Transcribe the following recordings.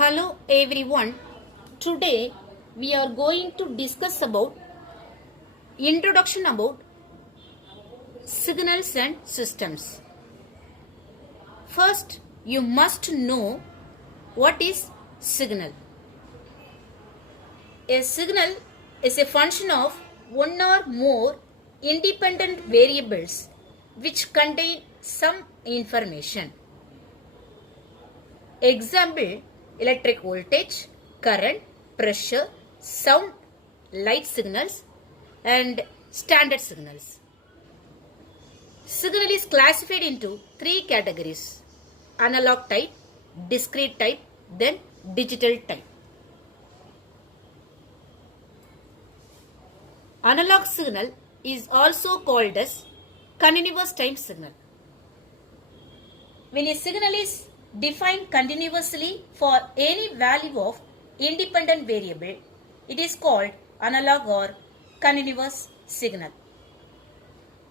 Hello everyone. Today we are going to discuss about introduction about signals and systems. First, you must know what is signal. A signal is a function of one or more independent variables which contain some information. Example: electric voltage, current, pressure, sound, light signals and standard signals. Signal is classified into three categories: analog type, discrete type, then digital type. Analog signal is also called as continuous time signal. When a signal is defined continuously for any value of independent variable, it is called analog or continuous signal.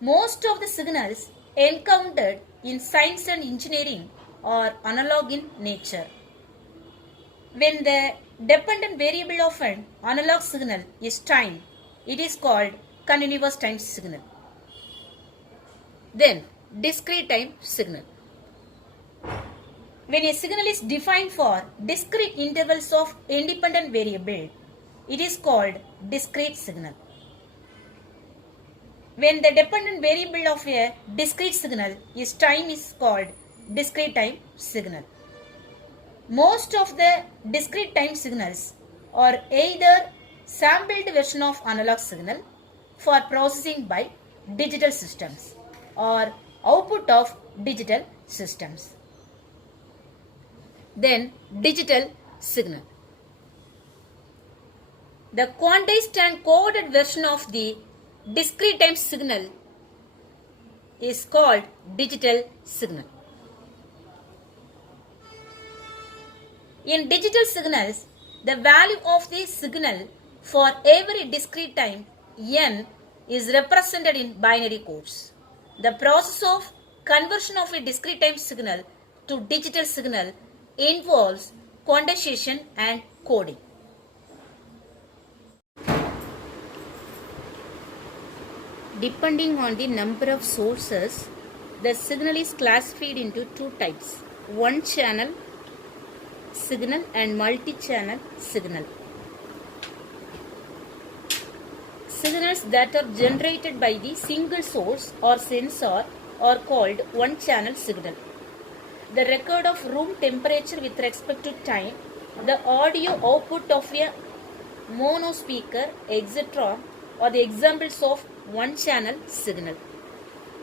Most of the signals encountered in science and engineering are analog in nature. When the dependent variable of an analog signal is time, it is called continuous time signal. Then discrete time signal. When a signal is defined for discrete intervals of independent variable, it is called discrete signal. When the dependent variable of a discrete signal is time, is called discrete time signal. Most of the discrete time signals are either sampled version of analog signal for processing by digital systems or output of digital systems. Then digital signal. The quantized and coded version of the discrete time signal is called digital signal. In digital signals, the value of the signal for every discrete time n is represented in binary codes. The process of conversion of a discrete time signal to digital signal involves quantization and coding. Depending on the number of sources, the signal is classified into two types: one channel signal and multi-channel signal. Signals that are generated by the single source or sensor are called one-channel signal. The record of room temperature with respect to time, the audio output of a mono speaker, etc. are the examples of one-channel signal.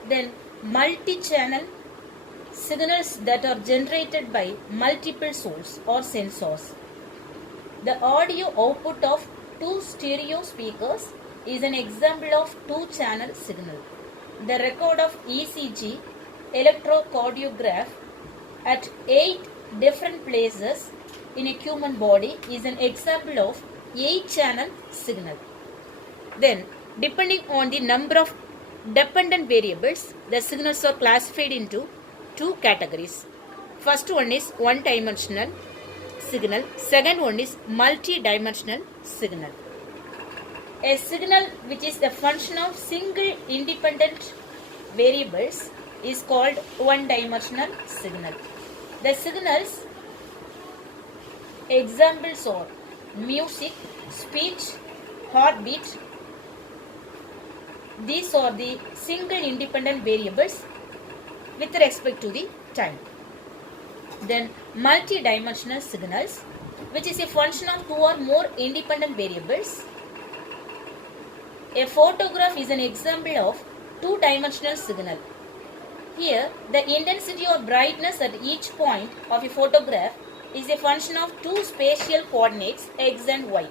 Then multi-channel signals that are generated by multiple sources or sensors. The audio output of two stereo speakers is an example of two-channel signal. The record of ECG, electrocardiograph, at 8 different places in a human body is an example of 8-channel signal. Then, depending on the number of dependent variables, the signals are classified into two categories. First one is one-dimensional signal. Second one is multi-dimensional signal. A signal which is the function of single independent variables is called one-dimensional signal. The signals examples are music, speech, heartbeat. These are the single independent variables with respect to the time. Then multi-dimensional signals, which is a function of two or more independent variables. A photograph is an example of two-dimensional signal. Here, the intensity or brightness at each point of a photograph is a function of two spatial coordinates x and y.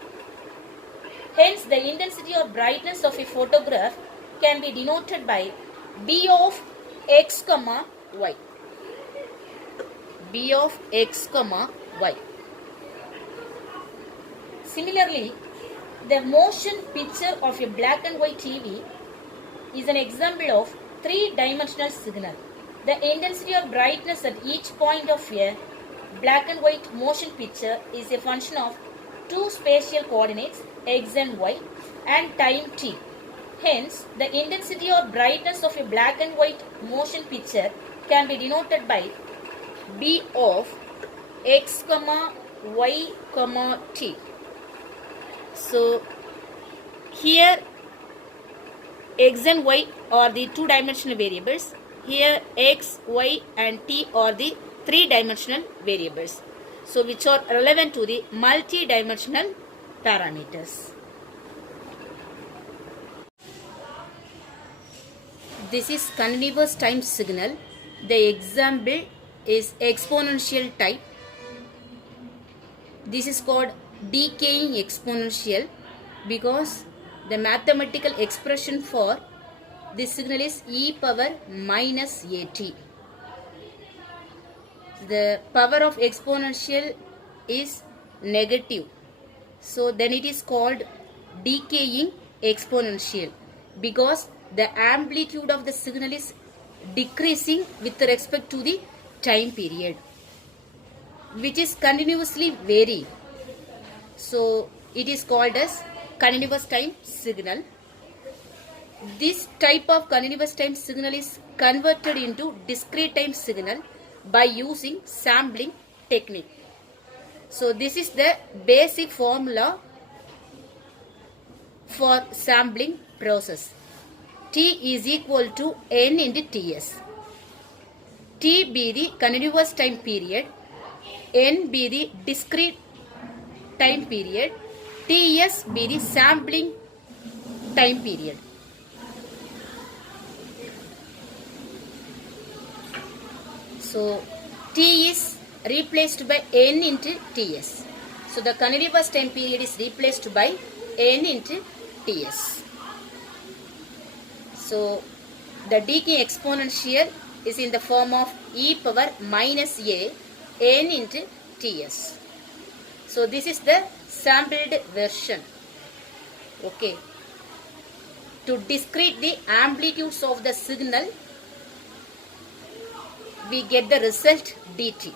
Hence, the intensity or brightness of a photograph can be denoted by B of x, y. B of x, y. Similarly, the motion picture of a black and white TV is an example of three-dimensional signal. The intensity or brightness at each point of a black and white motion picture is a function of two spatial coordinates x and y and time t. Hence, the intensity or brightness of a black and white motion picture can be denoted by B of x, y, t. So, here x and y are the two-dimensional variables. Here x, y and t are the three-dimensional variables. So, which are relevant to the multi-dimensional parameters. This is continuous time signal. The example is exponential type. This is called decaying exponential because the mathematical expression for this signal is e power minus at. The power of exponential is negative. So then it is called decaying exponential because the amplitude of the signal is decreasing with respect to the time period, which is continuously varying. So it is called as continuous time signal. This type of continuous time signal is converted into discrete time signal by using sampling technique. So this is the basic formula for sampling process. T is equal to n into Ts. T be the continuous time period, n be the discrete time period, Ts be the sampling time period. So T is replaced by n into Ts. So the continuous time period is replaced by n into Ts. So the decay exponential is in the form of e power minus a n into Ts. So this is the sampled version. Okay. To discrete the amplitudes of the signal, we get the result dt.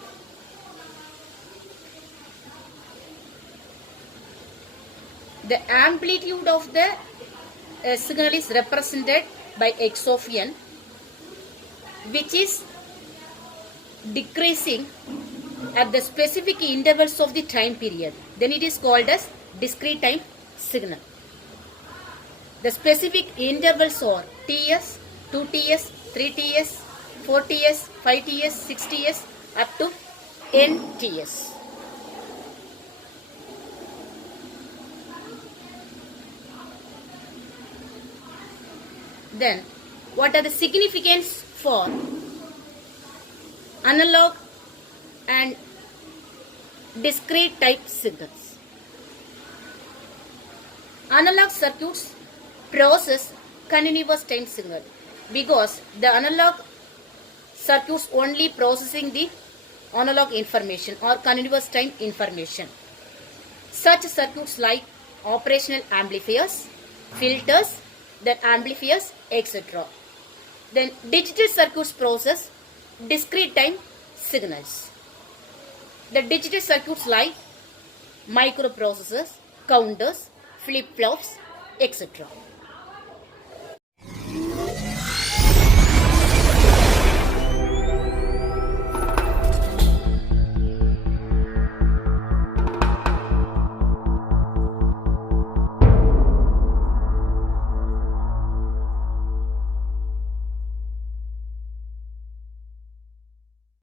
The amplitude of the signal is represented by x of n, which is decreasing at the specific intervals of the time period. Then it is called as discrete time signal. The specific intervals are Ts, 2Ts, 3Ts, 4Ts, 5Ts, 6Ts up to nTs. Then, what are the significance for analog and discrete type signals? Analog circuits process continuous time signal because the analog circuits only processing the analog information or continuous time information. Such circuits like operational amplifiers, filters, then amplifiers, etc. Then digital circuits process discrete time signals. The digital circuits like microprocessors, counters, flip-flops, etc.